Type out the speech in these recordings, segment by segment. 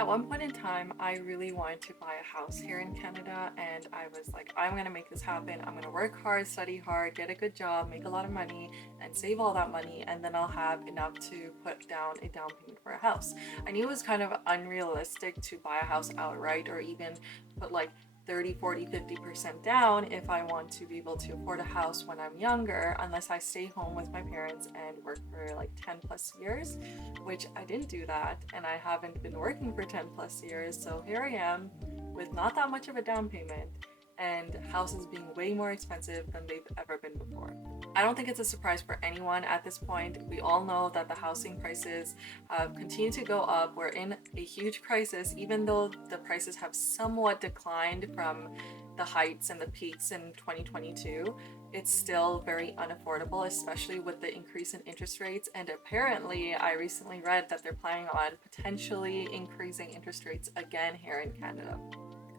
At one point in time, I really wanted to buy a house here in Canada, and I was like, I'm gonna make this happen. I'm gonna work hard, study hard, get a good job, make a lot of money, and save all that money, and then I'll have enough to put down a down payment for a house. I knew it was kind of unrealistic to buy a house outright or even put like 30, 40, 50% down if I want to be able to afford a house when I'm younger, unless I stay home with my parents and work for like 10 plus years, which I didn't do that, and I haven't been working for 10 plus years. So here I am with not that much of a down payment and houses being way more expensive than they've ever been before. I don't think it's a surprise for anyone at this point. We all know that the housing prices have continued to go up. We're in a huge crisis, even though the prices have somewhat declined from the heights and the peaks in 2022. It's still very unaffordable, especially with the increase in interest rates. And apparently, I recently read that they're planning on potentially increasing interest rates again here in Canada.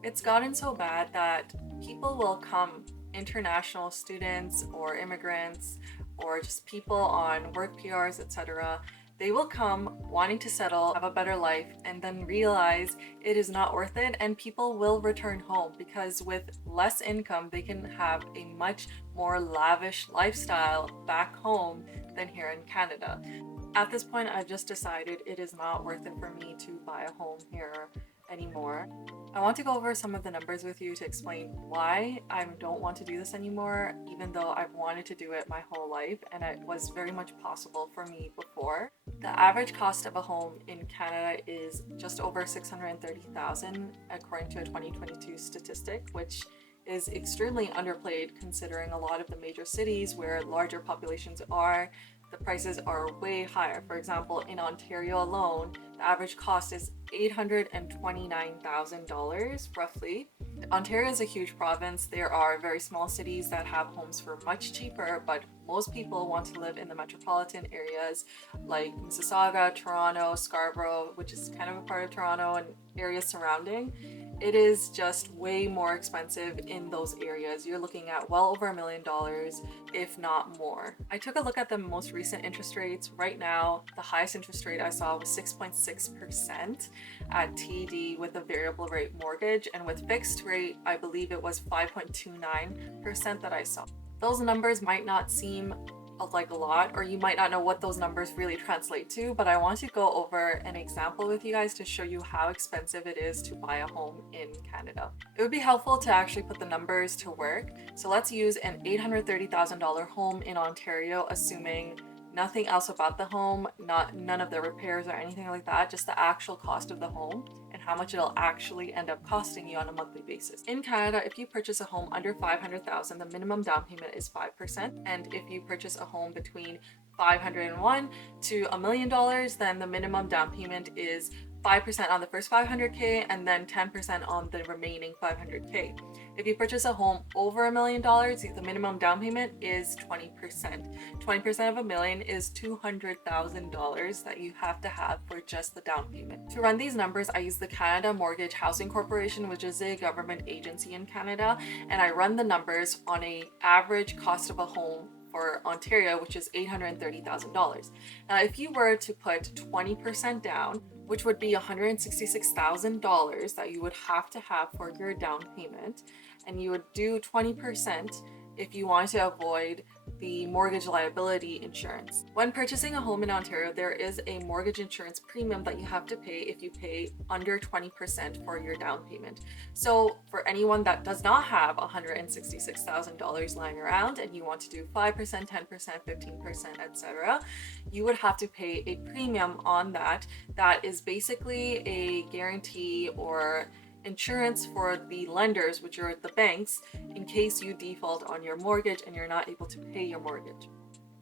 It's gotten so bad that people will come, international students or immigrants or just people on work PRs, etc. They will come wanting to settle, have a better life, and then realize it is not worth it, and people will return home because with less income, they can have a much more lavish lifestyle back home than here in Canada. At this point, I've just decided it is not worth it for me to buy a home here anymore. I want to go over some of the numbers with you to explain why I don't want to do this anymore, even though I've wanted to do it my whole life and it was very much possible for me before. The average cost of a home in Canada is just over 630,000 according to a 2022 statistic, which is extremely underplayed considering a lot of the major cities where larger populations are, the prices are way higher. For example, in Ontario alone, the average cost is $829,000 roughly. Ontario is a huge province. There are very small cities that have homes for much cheaper, but most people want to live in the metropolitan areas like Mississauga, Toronto, Scarborough, which is kind of a part of Toronto, and areas surrounding. It is just way more expensive in those areas. You're looking at well over $1 million, if not more. I took a look at the most recent interest rates. Right now, the highest interest rate I saw was 6.6% at TD with a variable rate mortgage, and with fixed rate, I believe it was 5.29% that I saw. Those numbers might not seem like a lot, or you might not know what those numbers really translate to, but I want to go over an example with you guys to show you how expensive it is to buy a home in Canada. It would be helpful to actually put the numbers to work. So let's use an $830,000 home in Ontario, assuming nothing else about the home, none of the repairs or anything like that, just the actual cost of the home and how much it'll actually end up costing you on a monthly basis. In Canada, if you purchase a home under 500,000, the minimum down payment is 5%, and if you purchase a home between 501 to $1 million, then the minimum down payment is 5% on the first 500K and then 10% on the remaining 500K. If you purchase a home over $1 million, the minimum down payment is 20%. 20% of $1 million is $200,000 that you have to have for just the down payment. To run these numbers, I use the Canada Mortgage Housing Corporation, which is a government agency in Canada, and I run the numbers on an average cost of a home for Ontario, which is $830,000. Now, if you were to put 20% down, which would be $166,000 that you would have to have for your down payment, and you would do 20% if you want to avoid the mortgage liability insurance. When purchasing a home in Ontario, there is a mortgage insurance premium that you have to pay if you pay under 20% for your down payment. So for anyone that does not have $166,000 lying around and you want to do 5%, 10%, 15%, etc., you would have to pay a premium on that. That is basically a guarantee or insurance for the lenders, which are the banks, in case you default on your mortgage and you're not able to pay your mortgage.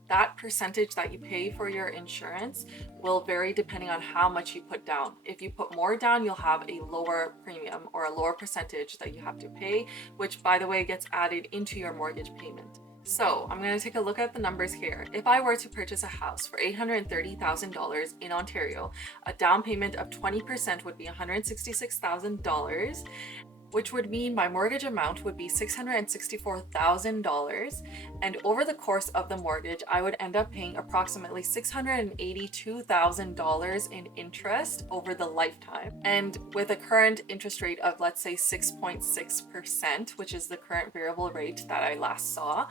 That percentage that you pay for your insurance will vary depending on how much you put down. If you put more down, you'll have a lower premium or a lower percentage that you have to pay, which by the way gets added into your mortgage payment. So I'm going to take a look at the numbers here. If I were to purchase a house for $830,000 in Ontario, a down payment of 20% would be $166,000. which would mean my mortgage amount would be $664,000. And over the course of the mortgage, I would end up paying approximately $682,000 in interest over the lifetime. And with a current interest rate of, let's say, 6.6%, which is the current variable rate that I last saw,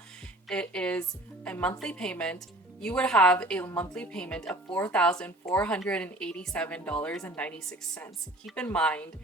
it is a monthly payment. You would have a monthly payment of $4,487.96. Keep in mind,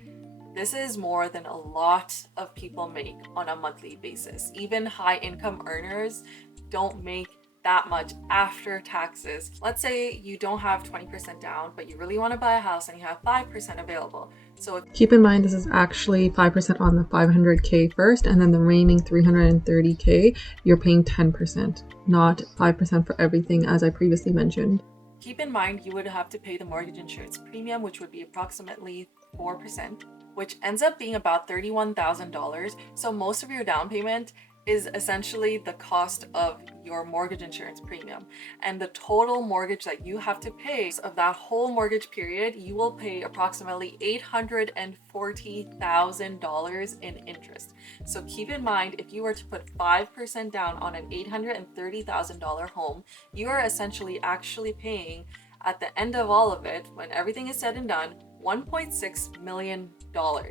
this is more than a lot of people make on a monthly basis. Even high income earners don't make that much after taxes. Let's say you don't have 20% down, but you really want to buy a house and you have 5% available. So keep in mind, this is actually 5% on the 500K first, and then the remaining 330K, you're paying 10%, not 5% for everything, as I previously mentioned. Keep in mind, you would have to pay the mortgage insurance premium, which would be approximately 4%, which ends up being about $31,000. So most of your down payment is essentially the cost of your mortgage insurance premium. And the total mortgage that you have to pay of that whole mortgage period, you will pay approximately $840,000 in interest. So keep in mind, if you were to put 5% down on an $830,000 home, you are essentially actually paying, at the end of all of it, when everything is said and done, $1.6 million. So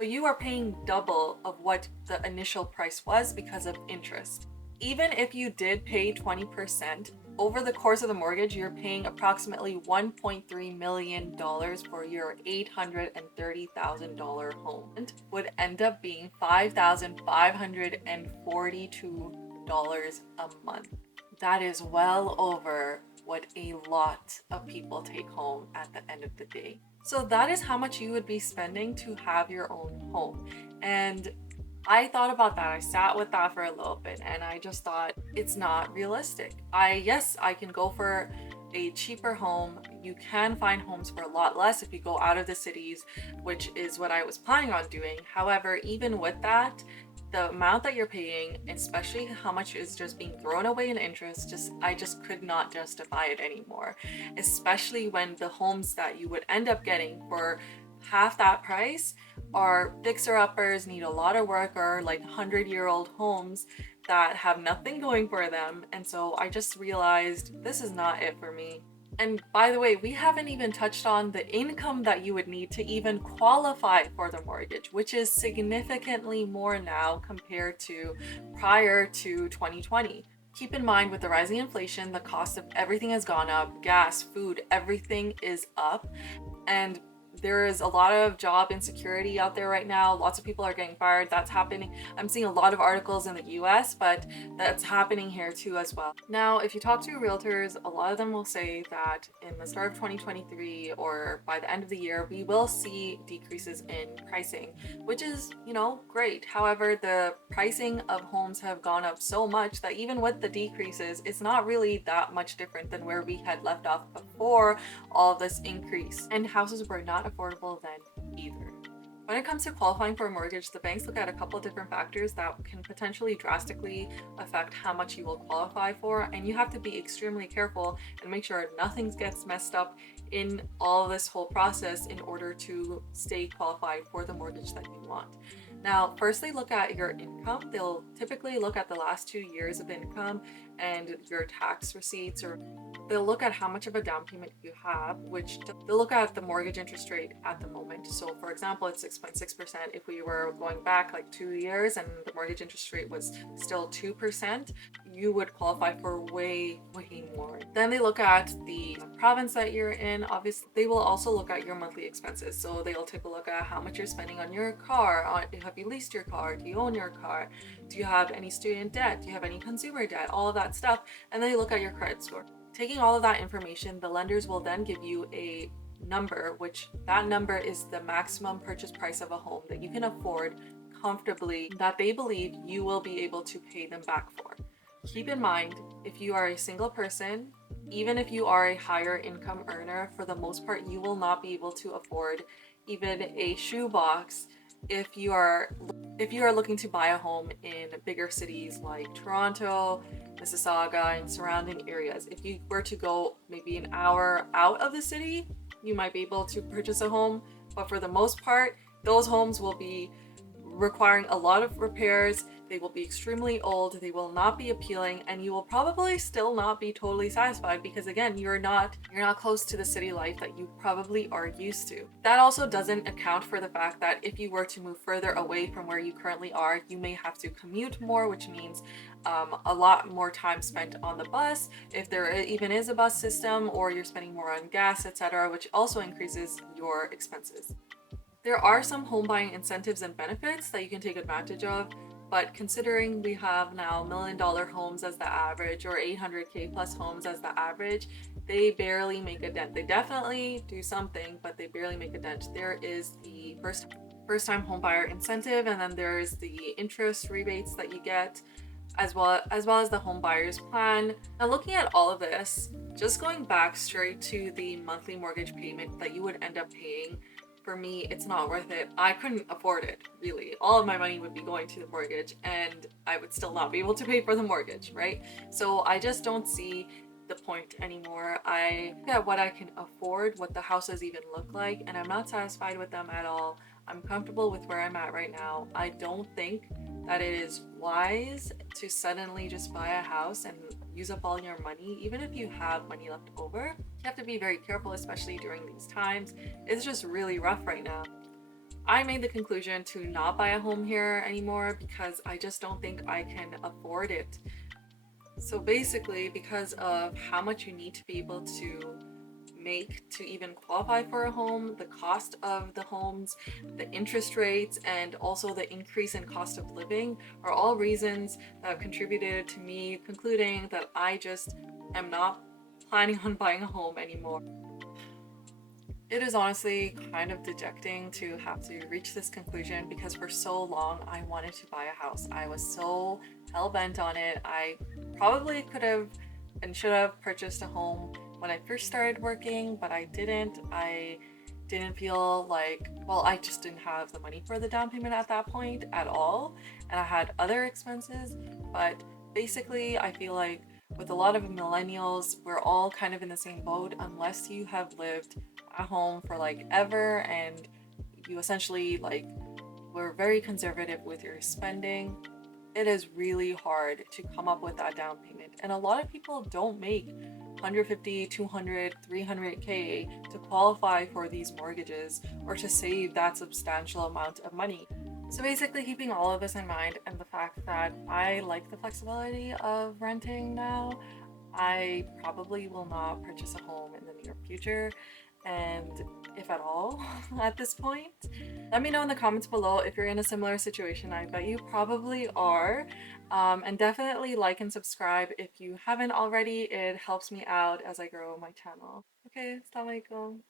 you are paying double of what the initial price was because of interest. Even if you did pay 20%, over the course of the mortgage, you're paying approximately $1.3 million for your $830,000 home. It would end up being $5,542 a month. That is well over what a lot of people take home at the end of the day. So that is how much you would be spending to have your own home. And I thought about that. I sat with that for a little bit and I just thought it's not realistic. Yes, I can go for a cheaper home. You can find homes for a lot less if you go out of the cities, which is what I was planning on doing. However, even with that, the amount that you're paying, especially how much is just being thrown away in interest, I just could not justify it anymore. Especially when the homes that you would end up getting for half that price are fixer-uppers, need a lot of work, or like 100-year-old homes that have nothing going for them. And so I just realized this is not it for me. And by the way, we haven't even touched on the income that you would need to even qualify for the mortgage, which is significantly more now compared to prior to 2020. Keep in mind, with the rising inflation, the cost of everything has gone up. Gas, food, everything is up. And there is a lot of job insecurity out there right now. Lots of people are getting fired. That's happening. I'm seeing a lot of articles in the US, but that's happening here too as well. Now, if you talk to realtors, a lot of them will say that in the start of 2023 or by the end of the year, we will see decreases in pricing, which is, great. However, the pricing of homes have gone up so much that even with the decreases, it's not really that much different than where we had left off before all this increase. And houses were not affordable then either. When it comes to qualifying for a mortgage, the banks look at a couple of different factors that can potentially drastically affect how much you will qualify for, and you have to be extremely careful and make sure nothing gets messed up in all this whole process in order to stay qualified for the mortgage that you want. Now, firstly, look at your income. They'll typically look at the last 2 years of income and your tax receipts, or they'll look at how much of a down payment you have, which they'll look at the mortgage interest rate at the moment. So for example, it's 6.6%. If we were going back like 2 years and the mortgage interest rate was still 2%, you would qualify for way more. Then they look at the province that you're in. Obviously, they will also look at your monthly expenses. So they'll take a look at how much you're spending on your car. Have you leased your car? Do you own your car? Do you have any student debt? Do you have any consumer debt? All of that stuff. And then they look at your credit score. Taking all of that information, the lenders will then give you a number, which that number is the maximum purchase price of a home that you can afford comfortably, that they believe you will be able to pay them back for. Keep in mind, if you are a single person, even if you are a higher income earner, for the most part, you will not be able to afford even a shoebox if you are looking to buy a home in bigger cities like Toronto, Mississauga, and surrounding areas. If you were to go maybe an hour out of the city, you might be able to purchase a home, but for the most part, those homes will be requiring a lot of repairs. They will be extremely old, they will not be appealing, and you will probably still not be totally satisfied because again, you're not close to the city life that you probably are used to. That also doesn't account for the fact that if you were to move further away from where you currently are, you may have to commute more, which means a lot more time spent on the bus, if there even is a bus system, or you're spending more on gas, etc., which also increases your expenses. There are some home buying incentives and benefits that you can take advantage of, but considering we have now $1 million homes as the average, or 800K plus homes as the average, they barely make a dent. They definitely do something, but they barely make a dent. There is the first time home buyer incentive, and then there's the interest rebates that you get, as well as the home buyers plan. Now, looking at all of this, just going back straight to the monthly mortgage payment that you would end up paying, for me, it's not worth it. I couldn't afford it, really. All of my money would be going to the mortgage, and I would still not be able to pay for the mortgage, right? So I just don't see the point anymore. I look at what I can afford, what the houses even look like, and I'm not satisfied with them at all. I'm comfortable with where I'm at right now. I don't think that it is wise to suddenly just buy a house and use up all your money, even if you have money left over. You have to be very careful, especially during these times. It's just really rough right now. I made the conclusion to not buy a home here anymore because I just don't think I can afford it. So basically, because of how much you need to be able to make to even qualify for a home, the cost of the homes, the interest rates, and also the increase in cost of living are all reasons that have contributed to me concluding that I just am not planning on buying a home anymore. It is honestly kind of dejecting to have to reach this conclusion because for so long I wanted to buy a house. I was so hell bent on it. I probably could have and should have purchased a home when I first started working, but I didn't. I didn't feel like, well, I just didn't have the money for the down payment at that point at all, and I had other expenses. But basically, I feel like with a lot of millennials, we're all kind of in the same boat unless you have lived at home for like ever and you essentially like were very conservative with your spending. It is really hard to come up with that down payment, and a lot of people don't make 150, 200, 300K to qualify for these mortgages or to save that substantial amount of money. So basically, keeping all of this in mind and the fact that I like the flexibility of renting now, I probably will not purchase a home in the near future, and if at all at this point. Let me know in the comments below if you're in a similar situation. I bet you probably are. And definitely like and subscribe if you haven't already. It helps me out as I grow my channel. Okay, assalamualaikum.